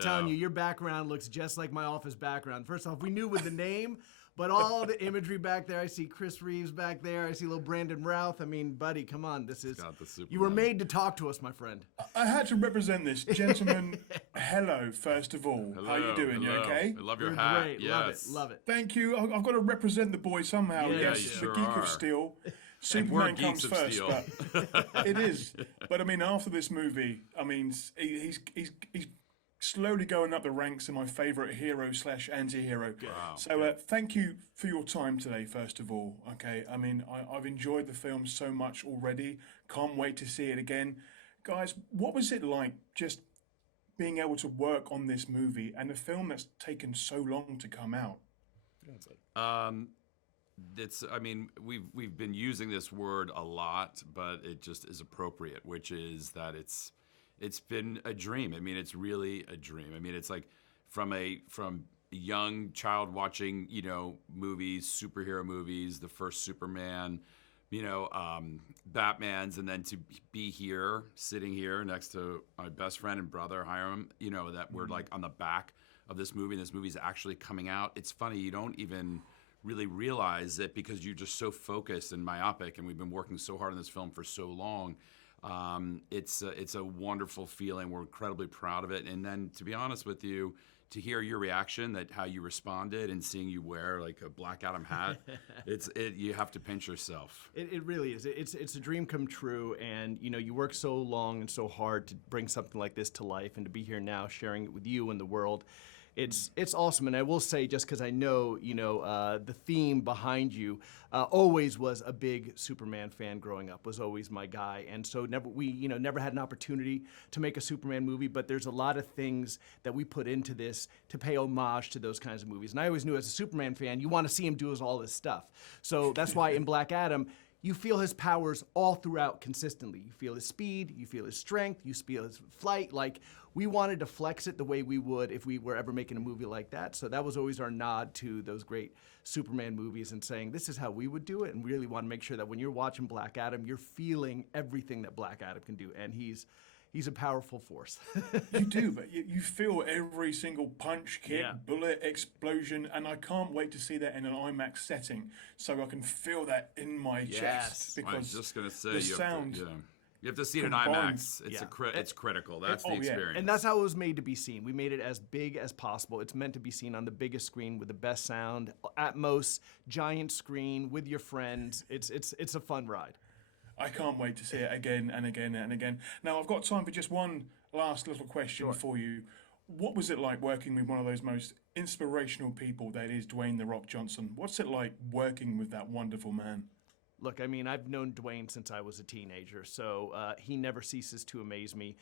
Telling you, your background looks just like my office background. First off, we knew with the name, but all the imagery back there. I see Chris Reeves back there. I see little Brandon Routh. I mean, buddy, come on. This is. You were made to talk to us, my friend. I had to represent this. Gentlemen, hello, first of all. Hello, how you doing? hello. You okay? I love your We're hat. great. Yes. Love it. Thank you. I've got to represent the boy somehow. Yeah, Yes, you the sure geek are. of steel. And we're Superman comes geeks of first, steel. but it is. But I mean, after this movie, I mean, he's slowly going up the ranks in my favourite hero/anti-hero. Wow. So thank you for your time today, first of all. Okay, I mean, I've enjoyed the film so much already. Can't wait to see it again. Guys, what was it like just being able to work on this movie and a film that's taken so long to come out? I mean, we've been using this word a lot, but it just is appropriate, which is that it's been a dream. I mean, it's really a dream. I mean, it's like from a young child watching, movies, superhero movies, the first Superman, Batman's, and then to be here, sitting here next to my best friend and brother, Hiram, that we're like on the back of this movie, and this movie's actually coming out. It's funny, you don't even really realize it because you're just so focused and myopic, and we've been working so hard on this film for so long. It's a wonderful feeling. We're incredibly proud of it. And then, to be honest with you, to hear your reaction, how you responded, and seeing you wear like a Black Adam hat, you have to pinch yourself. It really is. It's a dream come true, and you work so long and so hard to bring something like this to life, and to be here now sharing it with you and the world. It's awesome, and I will say, just because I know the theme behind you always was a big Superman fan growing up, was always my guy, and so never had an opportunity to make a Superman movie, but there's a lot of things that we put into this to pay homage to those kinds of movies, and I always knew as a Superman fan you want to see him do all this stuff, so that's why in Black Adam you feel his powers all throughout consistently. You feel his speed, you feel his strength, you feel his flight. Like, we wanted to flex it the way we would if we were ever making a movie like that. So that was always our nod to those great Superman movies and saying, this is how we would do it. And we really want to make sure that when you're watching Black Adam, you're feeling everything that Black Adam can do. And he's a powerful force. You do, but you feel every single punch, kick, bullet, explosion, and I can't wait to see that in an IMAX setting so I can feel that in my chest. Because I was just going to say, the sound... You have to see it in IMAX. It's critical. That's the experience. And that's how it was made to be seen. We made it as big as possible. It's meant to be seen on the biggest screen with the best sound, Atmos, giant screen with your friends. It's a fun ride. I can't wait to see it again and again and again. Now, I've got time for just one last little question for you. What was it like working with one of those most inspirational people that is Dwayne "The Rock" Johnson? What's it like working with that wonderful man? Look, I mean, I've known Dwayne since I was a teenager, so he never ceases to amaze me.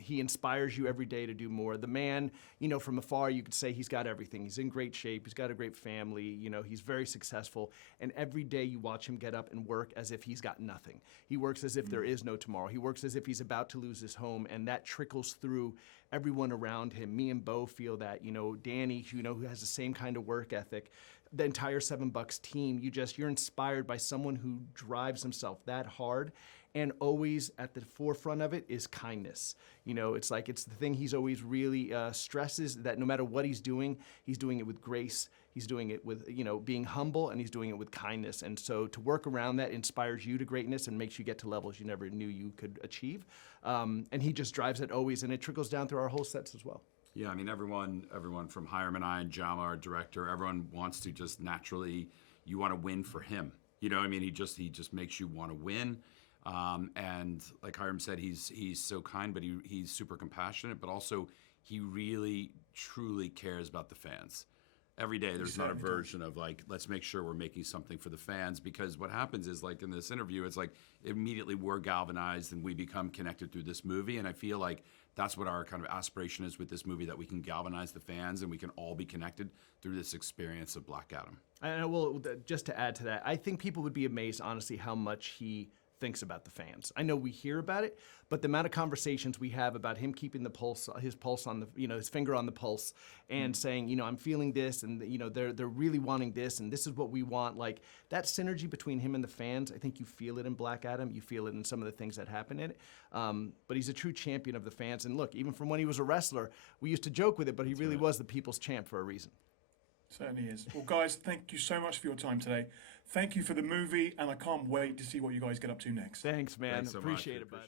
He inspires you every day to do more. The man, from afar, you could say he's got everything. He's in great shape. He's got a great family. He's very successful. And every day you watch him get up and work as if he's got nothing. He works as if there is no tomorrow. He works as if he's about to lose his home, and that trickles through everyone around him. Me and Beau feel that. Danny, who has the same kind of work ethic. The entire Seven Bucks team, you're inspired by someone who drives himself that hard, and always at the forefront of it is kindness. It's the thing he's always really stresses, that no matter what he's doing it with grace, he's doing it with, being humble, and he's doing it with kindness. And so to work around that inspires you to greatness and makes you get to levels you never knew you could achieve. And he just drives it always, and it trickles down through our whole sets as well. Yeah, I mean, everyone from Hiram and I and Jama, our director, everyone wants to just naturally, you want to win for him. I mean, he just makes you want to win. And like Hiram said, he's so kind, but he's super compassionate, but also he really, truly cares about the fans. Every day there's not a version of like, let's make sure we're making something for the fans, because what happens is, like in this interview, it's like immediately we're galvanized and we become connected through this movie. And I feel like that's what our kind of aspiration is with this movie, that we can galvanize the fans and we can all be connected through this experience of Black Adam. And just to add to that, I think people would be amazed, honestly, how much he thinks about the fans. I know we hear about it, but the amount of conversations we have about him keeping his pulse on his finger on the pulse, and saying, I'm feeling this, and they're really wanting this, and this is what we want. Like that synergy between him and the fans, I think you feel it in Black Adam. You feel it in some of the things that happen in it. But he's a true champion of the fans. And look, even from when he was a wrestler, we used to joke with it, but he really was the people's champ for a reason. Certainly is. Well, guys, thank you so much for your time today. Thank you for the movie, and I can't wait to see what you guys get up to next. Thanks, man. Thanks so much. Appreciate it, bud.